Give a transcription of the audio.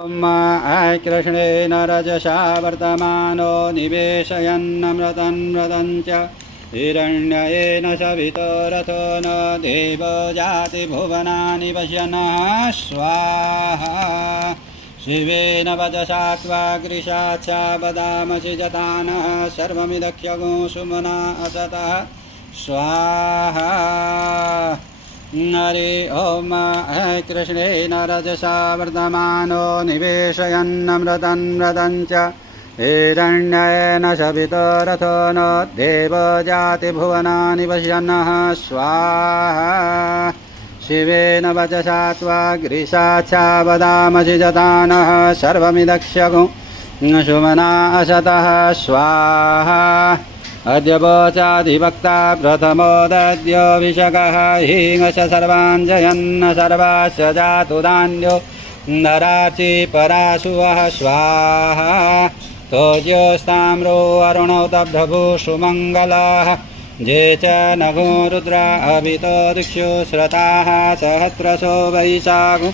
कृष्णेन रजसा वर्तमानो निवेशयन्नमृतं च हिरण्येन सवितो रथो न देवो जाति भुवनानि पश्यन्नः स्वाहा शिवेन वचसा त्वाग्रिशाच्छा वदामसि जतानः सर्वमिदक्ष्यगो सुमना असतः स्वाहा हरि ओम कृष्णेन रजसा वर्तमानो निवेशयन्नमृतं च हिरण्येन सवितो रथो न देवो जाति भुवनानि पश्यन्नः स्वाहा शिवेन वचसा त्वाग्रिशाच्छा वदामसि जतानः सर्वमिदक्ष्यगो सुमना असतः स्वाहा अद्य वोचाधिवक्ता प्रथमो दद्योऽभिषेकः हिंस सर्वान् जयन्न सर्वास्य जातु दान्यो नरार्चि पराशुवः स्वाहा तोज्योस्ताम्रो अरुणौ तब्धभूषु मङ्गलाः जे च नभो रुद्रा अभितो दिक्षु श्रताः सहस्रशो वैशाखो